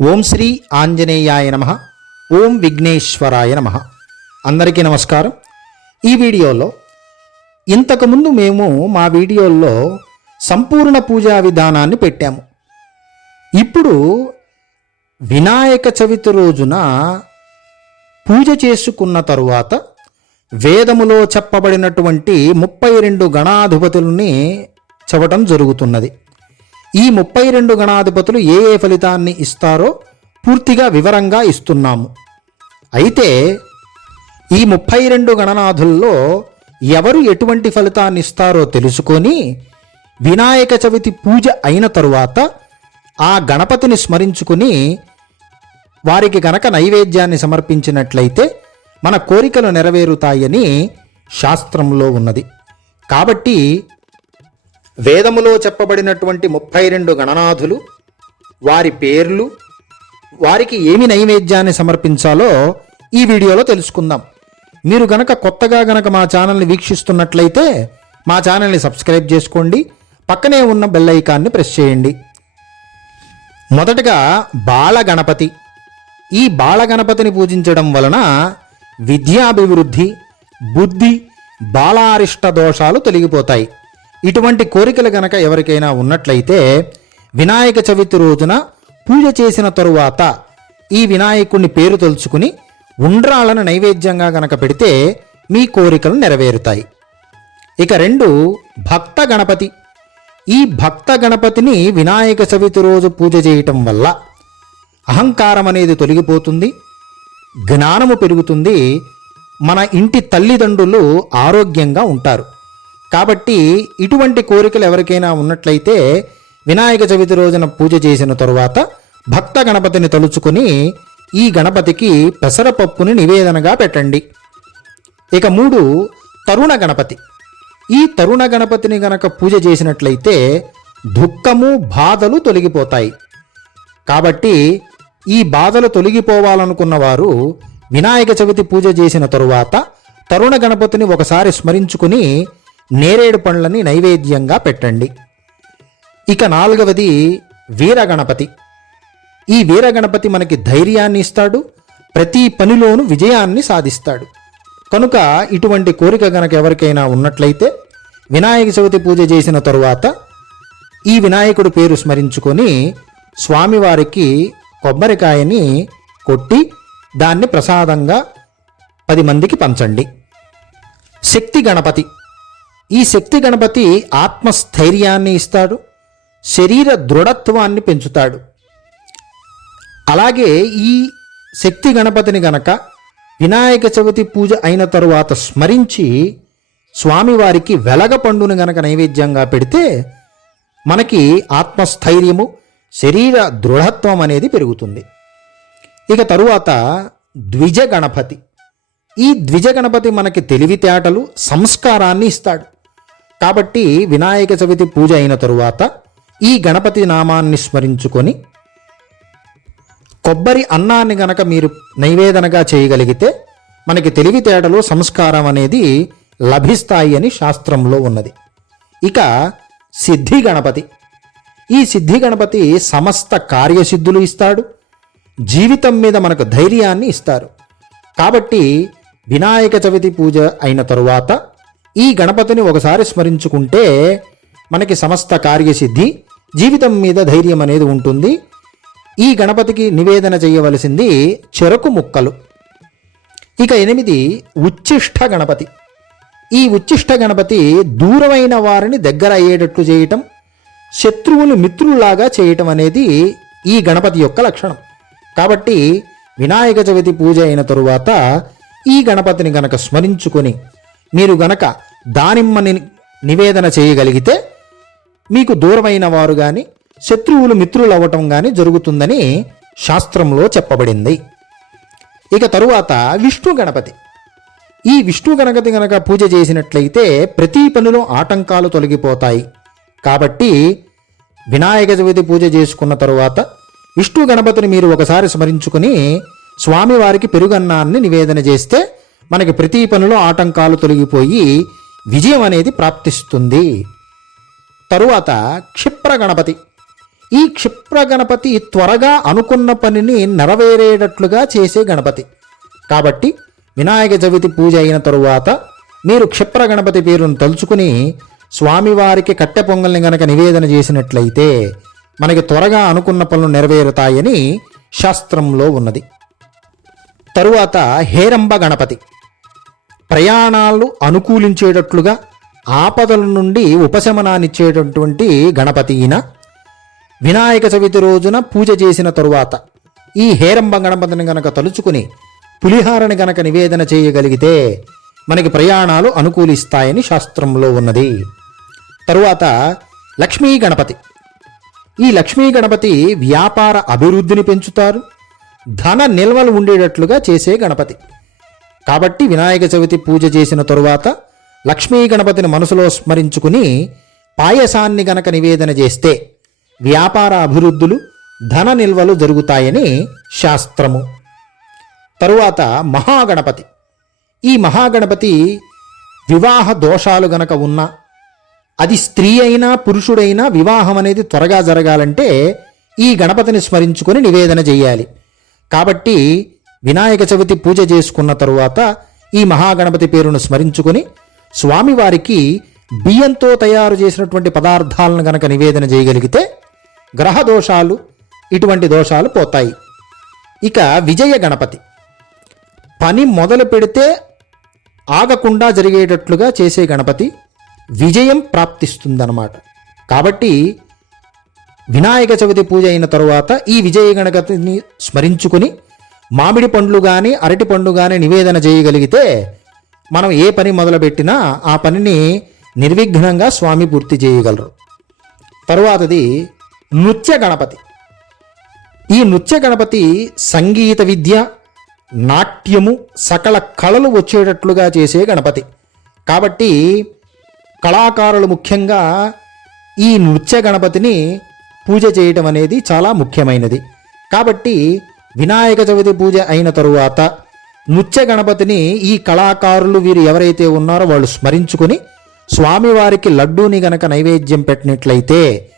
ఓం శ్రీ ఆంజనేయాయ నమః. ఓం విఘ్నేశ్వరాయ నమః. అందరికీ నమస్కారం. ఈ వీడియోలో ఇంతకుముందు మేము మా వీడియోల్లో సంపూర్ణ పూజా విధానాన్ని పెట్టాము. ఇప్పుడు వినాయక చవితి రోజున పూజ చేసుకున్న తరువాత వేదములో చెప్పబడినటువంటి 32 గణాధిపతులని చెప్పటం జరుగుతున్నది. ఈ 32 గణాధిపతులు ఏ ఫలితాన్ని ఇస్తారో పూర్తిగా వివరంగా ఇస్తున్నాము. అయితే ఈ 32 గణనాథుల్లో ఎవరు ఎటువంటి ఫలితాన్ని ఇస్తారో తెలుసుకొని వినాయక చవితి పూజ అయిన తరువాత ఆ గణపతిని స్మరించుకుని వారికి గనక నైవేద్యాన్ని సమర్పించినట్లయితే మన కోరికలు నెరవేరుతాయని శాస్త్రంలో ఉన్నది. కాబట్టి వేదములో చెప్పబడినటువంటి 32 గణనాథులు, వారి పేర్లు, వారికి ఏమి నైవేద్యాన్ని సమర్పించాలో ఈ వీడియోలో తెలుసుకుందాం. మీరు గనక కొత్తగా మా ఛానల్ని వీక్షిస్తున్నట్లయితే మా ఛానల్ని సబ్స్క్రైబ్ చేసుకోండి, పక్కనే ఉన్న బెల్ ఐకాన్ని ప్రెస్ చేయండి. మొదటగా బాలగణపతి. ఈ బాలగణపతిని పూజించడం వలన విద్యాభివృద్ధి, బుద్ధి, బాలారిష్ట దోషాలు తొలగిపోతాయి. ఇటువంటి కోరికలు గనక ఎవరికైనా ఉన్నట్లయితే వినాయక చవితి రోజున పూజ చేసిన తరువాత ఈ వినాయకుడిని పేరు తలుచుకుని ఉండ్రాళ్ళను నైవేద్యంగా గనక పెడితే మీ కోరికలు నెరవేరుతాయి. ఇక 2 భక్త గణపతి. ఈ భక్త గణపతిని వినాయక చవితి రోజు పూజ చేయటం వల్ల అహంకారం అనేది తొలగిపోతుంది, జ్ఞానము పెరుగుతుంది, మన ఇంటి తల్లిదండ్రులు ఆరోగ్యంగా ఉంటారు. కాబట్టి ఇటువంటి కోరికలు ఎవరికైనా ఉన్నట్లయితే వినాయక చవితి రోజున పూజ చేసిన తరువాత భక్త గణపతిని తలుచుకుని ఈ గణపతికి పెసరపప్పుని నివేదనగా పెట్టండి. ఇక 3 తరుణ గణపతి. ఈ తరుణ గణపతిని గనక పూజ చేసినట్లయితే దుఃఖము, బాధలు తొలగిపోతాయి. కాబట్టి ఈ బాధలు తొలగిపోవాలనుకున్న వారు వినాయక చవితి పూజ చేసిన తరువాత తరుణ గణపతిని ఒకసారి స్మరించుకుని నేరేడు పండ్లని నైవేద్యంగా పెట్టండి. ఇక 4వది వీరగణపతి. ఈ వీరగణపతి మనకి ధైర్యాన్ని ఇస్తాడు, ప్రతి పనిలోనూ విజయాన్ని సాధిస్తాడు. కనుక ఇటువంటి కోరిక గనక ఎవరికైనా ఉన్నట్లయితే వినాయక చవితి పూజ చేసిన తరువాత ఈ వినాయకుడి పేరు స్మరించుకొని స్వామివారికి కొబ్బరికాయని కొట్టి దాన్ని ప్రసాదంగా 10 మందికి పంచండి. శక్తి గణపతి. ఈ శక్తి గణపతి ఆత్మస్థైర్యాన్ని ఇస్తాడు, శరీర దృఢత్వాన్ని పెంచుతాడు. అలాగే ఈ శక్తి గణపతిని గనక వినాయక చవితి పూజ అయిన తరువాత స్మరించి స్వామివారికి వెలగ పండుని గనక నైవేద్యంగా పెడితే మనకి ఆత్మస్థైర్యము, శరీర దృఢత్వం అనేది పెరుగుతుంది. ఇక తరువాత ద్విజ గణపతి. ఈ ద్విజ గణపతి మనకి తెలివితేటలు, సంస్కారాన్ని ఇస్తాడు. కాబట్టి వినాయక చవితి పూజ అయిన తరువాత ఈ గణపతి నామాన్ని స్మరించుకొని కొబ్బరి అన్నాన్ని గనక మీరు నైవేదనగా చేయగలిగితే మనకి తెలివితేటలు, సంస్కారం అనేది లభిస్తాయి అని శాస్త్రంలో ఉన్నది. ఇక సిద్ధి గణపతి. ఈ సిద్ధి గణపతి సమస్త కార్యసిద్ధులు ఇస్తాడు, జీవితం మీద మనకు ధైర్యాన్ని ఇస్తారు. కాబట్టి వినాయక చవితి పూజ అయిన తరువాత ఈ గణపతిని ఒకసారి స్మరించుకుంటే మనకి సమస్త కార్యసిద్ధి, జీవితం మీద ధైర్యం అనేది ఉంటుంది. ఈ గణపతికి నివేదన చేయవలసింది చెరకు ముక్కలు. ఇక 8 ఉచ్చిష్ట గణపతి. ఈ ఉచ్చిష్ట గణపతి దూరమైన వారిని దగ్గర అయ్యేటట్లు చేయటం, శత్రువులు మిత్రుల్లాగా చేయటం అనేది ఈ గణపతి యొక్క లక్షణం. కాబట్టి వినాయక చవితి పూజ అయిన తరువాత ఈ గణపతిని గనక స్మరించుకొని మీరు గనక దానిమ్మని నివేదన చేయగలిగితే మీకు దూరమైన వారు కానీ శత్రువులు మిత్రులు అవ్వటం కానీ జరుగుతుందని శాస్త్రంలో చెప్పబడింది. ఇక తరువాత విష్ణు గణపతి. ఈ విష్ణు గణపతి గనక పూజ చేసినట్లయితే ప్రతి పనిలో ఆటంకాలు తొలగిపోతాయి. కాబట్టి వినాయక చవితి పూజ చేసుకున్న తరువాత విష్ణు గణపతిని మీరు ఒకసారి స్మరించుకుని స్వామివారికి పెరుగన్నాన్ని నివేదన చేస్తే మనకి ప్రతి పనిలో ఆటంకాలు తొలగిపోయి విజయం అనేది ప్రాప్తిస్తుంది. తరువాత క్షిప్ర గణపతి. ఈ క్షిప్ర గణపతి త్వరగా అనుకున్న పనిని నెరవేరేటట్లుగా చేసే గణపతి. కాబట్టి వినాయక చవితి పూజ అయిన తరువాత మీరు క్షిప్ర గణపతి పేరును తలుచుకుని స్వామివారికి కట్టె పొంగల్ని గనక నివేదన చేసినట్లయితే మనకి త్వరగా అనుకున్న పనులు నెరవేరుతాయని శాస్త్రంలో ఉన్నది. తరువాత హేరంబ గణపతి. ప్రయాణాలు అనుకూలించేటట్లుగా ఆపదల నుండి ఉపశమనాన్నిచ్చేటటువంటి గణపతి ఈయన. వినాయక చవితి రోజున పూజ చేసిన తరువాత ఈ హేరంబ గణపతిని గనక తలుచుకుని పులిహారని గనక నివేదన చేయగలిగితే మనకి ప్రయాణాలు అనుకూలిస్తాయని శాస్త్రంలో ఉన్నది. తరువాత లక్ష్మీ గణపతి. ఈ లక్ష్మీ గణపతి వ్యాపార అభివృద్ధిని పెంచుతారు, ధన నిల్వలు ఉండేటట్లుగా చేసే గణపతి. కాబట్టి వినాయక చవితి పూజ చేసిన తరువాత లక్ష్మీ గణపతిని మనసులో స్మరించుకుని పాయసాన్ని గనక నివేదన చేస్తే వ్యాపార అభివృద్ధులు, ధన నిల్వలు జరుగుతాయని శాస్త్రము. తరువాత మహాగణపతి. ఈ మహాగణపతి వివాహ దోషాలు గనక ఉన్నా, అది స్త్రీ అయినా పురుషుడైనా వివాహం అనేది త్వరగా జరగాలంటే ఈ గణపతిని స్మరించుకొని నివేదన చేయాలి. కాబట్టి వినాయక చవితి పూజ చేసుకున్న తరువాత ఈ మహాగణపతి పేరును స్మరించుకొని స్వామివారికి బియ్యంతో తయారు చేసినటువంటి పదార్థాలను గనక నివేదన చేయగలిగితే గ్రహ దోషాలు, ఇటువంటి దోషాలు పోతాయి. ఇక విజయ గణపతి. పని మొదలు పెడితే ఆగకుండా జరిగేటట్లుగా చేసే గణపతి, విజయం ప్రాప్తిస్తుందన్నమాట. కాబట్టి వినాయక చవితి పూజ అయిన తరువాత ఈ విజయ గణపతిని స్మరించుకుని మామిడి పండ్లు కానీ అరటి పండు కానీ నివేదన చేయగలిగితే మనం ఏ పని మొదలుపెట్టినా ఆ పనిని నిర్విఘ్నంగా స్వామి పూర్తి చేయగలరు. తరువాతది నృత్య గణపతి. ఈ నృత్య గణపతి సంగీత విద్య, నాట్యము, సకల కళలు వచ్చేటట్లుగా చేసే గణపతి. కాబట్టి కళాకారులు ముఖ్యంగా ఈ నృత్య గణపతిని పూజ చేయటం అనేది చాలా ముఖ్యమైనది. కాబట్టి వినాయక చవితి పూజ అయిన తరువాత నృత్య గణపతిని ఈ కళాకారులు వీరు ఎవరైతే ఉన్నారో వాళ్ళు స్మరించుకొని స్వామివారికి లడ్డూని గనక నైవేద్యం పెట్టినట్లయితే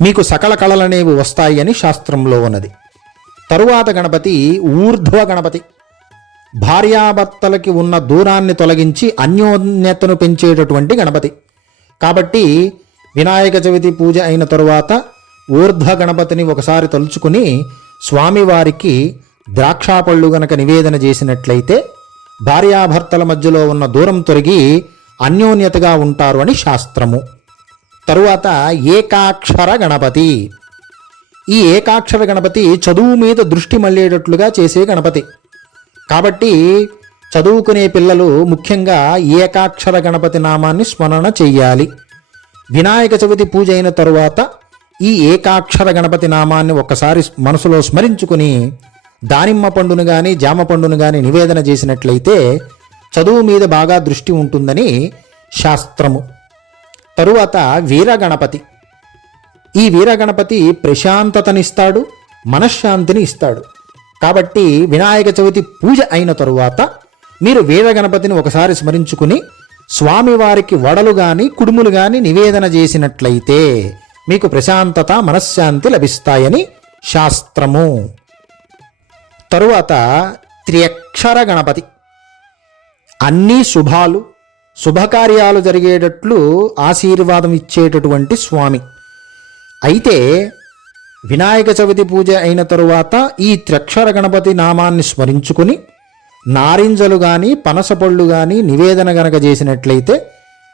మీకు సకల కళలనేవి వస్తాయి అని శాస్త్రంలో ఉన్నది. తరువాత గణపతి ఊర్ధ్వ గణపతి. భార్యాభర్తలకి ఉన్న దూరాన్ని తొలగించి అన్యోన్యతను పెంచేటటువంటి గణపతి. కాబట్టి వినాయక చవితి పూజ అయిన తరువాత ఊర్ధ్వ గణపతిని ఒకసారి తలుచుకుని స్వామివారికి ద్రాక్షాపళ్ళు గనక నివేదన చేసినట్లయితే భార్యాభర్తల మధ్యలో ఉన్న దూరం తొలగి అన్యోన్యతగా ఉంటారు అని శాస్త్రము. తరువాత ఏకాక్షర గణపతి. ఈ ఏకాక్షర గణపతి చదువు మీద దృష్టి మళ్ళేటట్లుగా చేసే గణపతి. కాబట్టి చదువుకునే పిల్లలు ముఖ్యంగా ఏకాక్షర గణపతి నామాన్ని స్మరణ చెయ్యాలి. వినాయక చవితి పూజ అయిన తరువాత ఈ ఏకాక్షర గణపతి నామాన్ని ఒక్కసారి మనసులో స్మరించుకుని దానిమ్మ పండును కానీ జామ పండును కానీ నివేదన చేసినట్లయితే చదువు మీద బాగా దృష్టి ఉంటుందని శాస్త్రము. తరువాత వీరగణపతి. ఈ వీరగణపతి ప్రశాంతతనిస్తాడు, మనశ్శాంతిని ఇస్తాడు. కాబట్టి వినాయక చవితి పూజ అయిన తరువాత మీరు వీరగణపతిని ఒకసారి స్మరించుకుని స్వామివారికి వడలు కానీ కుడుములు కానీ నివేదన చేసినట్లయితే మీకు ప్రశాంతత, మనశ్శాంతి లభిస్తాయని శాస్త్రము. తరువాత త్రియక్షర గణపతి. అన్ని శుభాలు, శుభకార్యాలు జరిగేటట్లు ఆశీర్వాదం ఇచ్చేటటువంటి స్వామి. అయితే వినాయక చవితి పూజ అయిన తరువాత ఈ త్రియక్షర గణపతి నామాన్ని స్మరించుకుని నారింజలు కానీ పనసపళ్ళు కానీ నివేదన గనక చేసినట్లయితే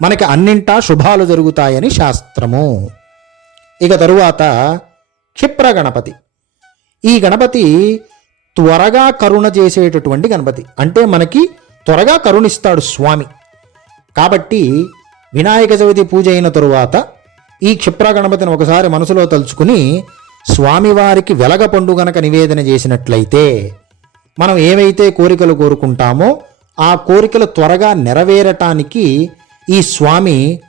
మనకి అన్నింటా శుభాలు జరుగుతాయని శాస్త్రము. ఇక తరువాత క్షిప్ర గణపతి. ఈ గణపతి త్వరగా కరుణ చేసేటటువంటి గణపతి. అంటే మనకి త్వరగా కరుణిస్తాడు స్వామి. కాబట్టి వినాయక చవితి పూజ అయిన తరువాత ఈ క్షిప్ర గణపతిని ఒకసారి మనసులో తలుచుకుని స్వామివారికి వెలగపండు గనక నివేదన చేసినట్లయితే మనం ఏవైతే కోరికలు కోరుకుంటామో ఆ కోరికలు త్వరగా నెరవేరటానికి ఈ స్వామి.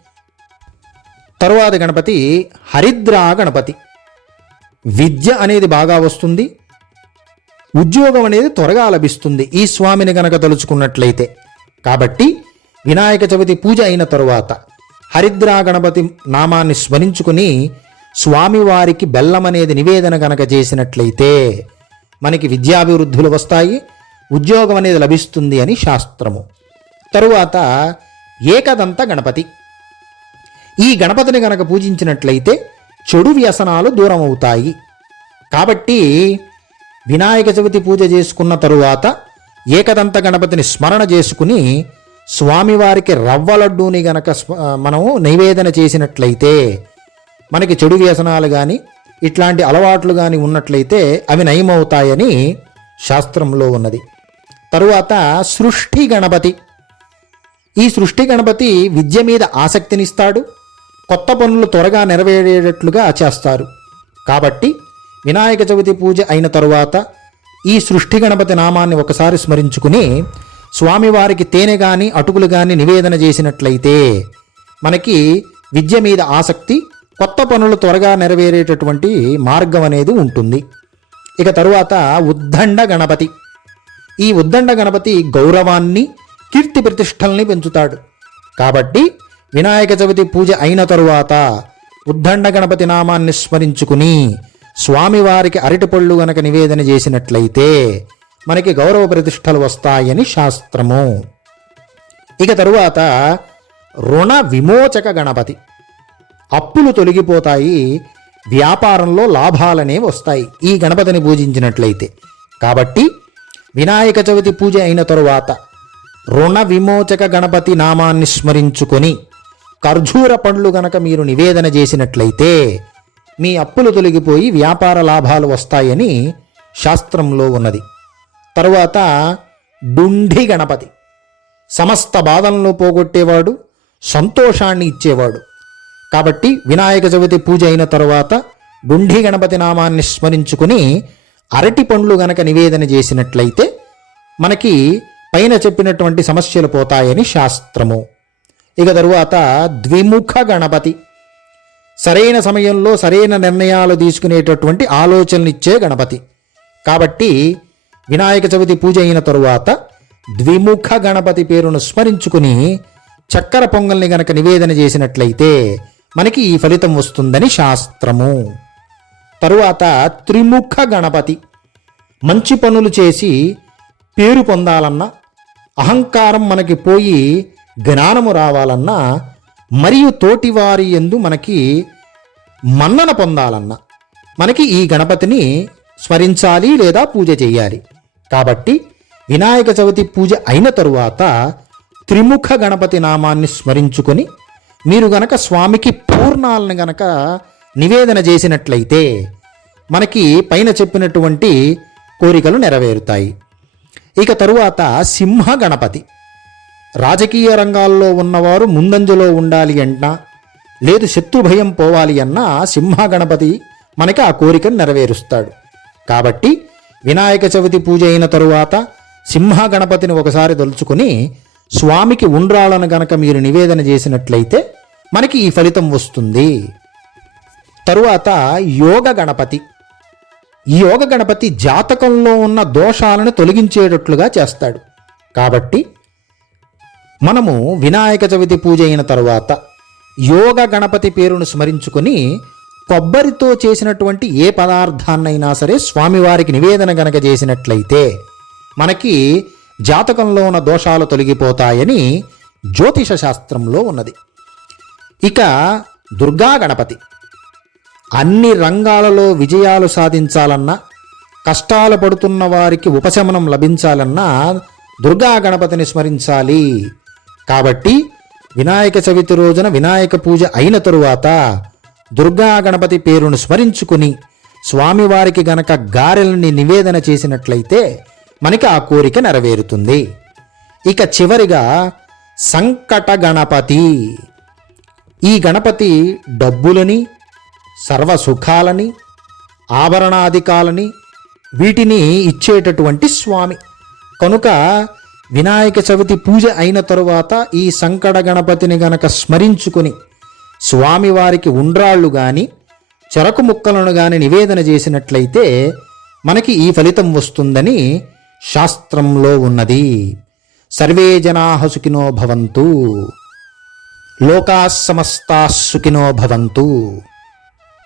తరువాత గణపతి హరిద్రా గణపతి. విద్య అనేది బాగా వస్తుంది, ఉద్యోగం అనేది త్వరగా లభిస్తుంది ఈ స్వామిని గనక తలుచుకున్నట్లయితే. కాబట్టి వినాయక చవితి పూజ అయిన తరువాత హరిద్రా గణపతి నామాన్ని స్మరించుకుని స్వామివారికి బెల్లం అనేది నివేదన గనక చేసినట్లయితే మనకి విద్యాభివృద్ధులు వస్తాయి, ఉద్యోగం అనేది లభిస్తుంది అని శాస్త్రము. తరువాత ఏకదంత గణపతి. ఈ గణపతిని గనక పూజించినట్లయితే చెడు వ్యసనాలు దూరం అవుతాయి. కాబట్టి వినాయక చవితి పూజ చేసుకున్న తరువాత ఏకదంత గణపతిని స్మరణ చేసుకుని స్వామివారికి రవ్వ లడ్డూని గనక మనము నైవేదన చేసినట్లయితే మనకి చెడు వ్యసనాలు కానీ ఇట్లాంటి అలవాట్లు కానీ ఉన్నట్లయితే అవి నయమవుతాయని శాస్త్రంలో ఉన్నది. తరువాత సృష్టి గణపతి. ఈ సృష్టి గణపతి విద్య మీద ఆసక్తినిస్తాడు, కొత్త పనులు త్వరగా నెరవేరేటట్లుగా చేస్తారు. కాబట్టి వినాయక చవితి పూజ అయిన తరువాత ఈ సృష్టి గణపతి నామాన్ని ఒకసారి స్మరించుకుని స్వామివారికి తేనె కానీ అటుకులు కానీ నివేదన చేసినట్లయితే మనకి విద్య మీద ఆసక్తి, కొత్త పనులు త్వరగా నెరవేరేటటువంటి మార్గం అనేది ఉంటుంది. ఇక తరువాత ఉద్దండ గణపతి. ఈ ఉద్దండ గణపతి గౌరవాన్ని, కీర్తి ప్రతిష్టల్ని పెంచుతాడు. కాబట్టి వినాయక చవితి పూజ అయిన తరువాత ఉద్దండ గణపతి నామాన్ని స్మరించుకుని స్వామివారికి అరటిపళ్ళు గనక నివేదన చేసినట్లయితే మనకి గౌరవ ప్రతిష్టలు వస్తాయని శాస్త్రము. ఇక తరువాత రుణ విమోచక గణపతి. అప్పులు తొలగిపోతాయి, వ్యాపారంలో లాభాలనే వస్తాయి ఈ గణపతిని పూజించినట్లయితే. కాబట్టి వినాయక చవితి పూజ అయిన తరువాత రుణ విమోచక గణపతి నామాన్ని స్మరించుకొని ఖర్జూర పండ్లు గనక మీరు నివేదన చేసినట్లయితే మీ అప్పులు తొలగిపోయి వ్యాపార లాభాలు వస్తాయని శాస్త్రంలో ఉన్నది. తరువాత డుండి గణపతి. సమస్త బాధలను పోగొట్టేవాడు, సంతోషాన్ని ఇచ్చేవాడు. కాబట్టి వినాయక చవితి పూజ అయిన తరువాత డుండి గణపతి నామాన్ని స్మరించుకుని అరటి పండ్లు గనక నివేదన చేసినట్లయితే మనకి పైన చెప్పినటువంటి సమస్యలు పోతాయని శాస్త్రము. ఇక తరువాత ద్విముఖ గణపతి. సరైన సమయంలో సరైన నిర్ణయాలు తీసుకునేటటువంటి ఆలోచనలిచ్చే గణపతి. కాబట్టి వినాయక చవితి పూజ అయిన తరువాత ద్విముఖ గణపతి పేరును స్మరించుకుని చక్కెర పొంగల్ని గనక నివేదన చేసినట్లయితే మనకి ఈ ఫలితం వస్తుందని శాస్త్రము. తరువాత త్రిముఖ గణపతి. మంచి పనులు చేసి పేరు పొందాలన్నా, అహంకారం మనకి పోయి జ్ఞానము రావాలన్నా, మరియు తోటివారి యందు మనకి మన్నన పొందాలన్నా మనకి ఈ గణపతిని స్మరించాలి లేదా పూజ చేయాలి. కాబట్టి వినాయక చవితి పూజ అయిన తరువాత త్రిముఖ గణపతి నామాన్ని స్మరించుకొని మీరు గనక స్వామికి పూర్ణాలను గనక నివేదన చేసినట్లయితే మనకి పైన చెప్పినటువంటి కోరికలు నెరవేరుతాయి. ఇక తరువాత సింహ గణపతి. రాజకీయ రంగాల్లో ఉన్నవారు ముందంజలో ఉండాలి అన్నా, లేదు శత్రు భయం పోవాలి అన్నా సింహ గణపతి మనకి ఆ కోరికను నెరవేరుస్తాడు. కాబట్టి వినాయక చవితి పూజ అయిన తరువాత సింహ గణపతిని ఒకసారి తలుచుకుని స్వామికి ఉండ్రాలను గనక మీరు నివేదన చేసినట్లయితే మనకి ఈ ఫలితం వస్తుంది. తరువాత యోగ గణపతి. ఈ యోగ గణపతి జాతకంలో ఉన్న దోషాలను తొలగించేటట్లుగా చేస్తాడు. కాబట్టి మనము వినాయక చవితి పూజ అయిన తరువాత యోగ గణపతి పేరును స్మరించుకొని కొబ్బరితో చేసినటువంటి ఏ పదార్థాన్నైనా సరే స్వామివారికి నివేదన గనక చేసినట్లయితే మనకి జాతకంలో ఉన్న దోషాలు తొలగిపోతాయని జ్యోతిష శాస్త్రంలో ఉన్నది. ఇక దుర్గా గణపతి. అన్ని రంగాలలో విజయాలు సాధించాలన్నా, కష్టాలు పడుతున్న వారికి ఉపశమనం లభించాలన్నా దుర్గా గణపతిని స్మరించాలి. కాబట్టి వినాయక చవితి రోజున వినాయక పూజ అయిన తరువాత దుర్గా గణపతి పేరును స్మరించుకుని స్వామివారికి గనక గారెల్ని నివేదన చేసినట్లయితే మనకి ఆ కోరిక నెరవేరుతుంది. ఇక చివరిగా సంకట గణపతి. ఈ గణపతి డబ్బులని, సర్వసుఖాలని, ఆభరణాధికాలని వీటిని ఇచ్చేటటువంటి స్వామి. కనుక వినాయక చవితి పూజ అయిన తరువాత ఈ సంకట గణపతిని గనక స్మరించుకుని స్వామివారికి ఉండ్రాళ్ళు కానీ చెరకు ముక్కలను కానీ నివేదన చేసినట్లయితే మనకి ఈ ఫలితం వస్తుందని శాస్త్రంలో ఉన్నది. సర్వే జనాః సుఖినో భవంతు, లోకాః సమస్తాః సుఖినో భవంతు.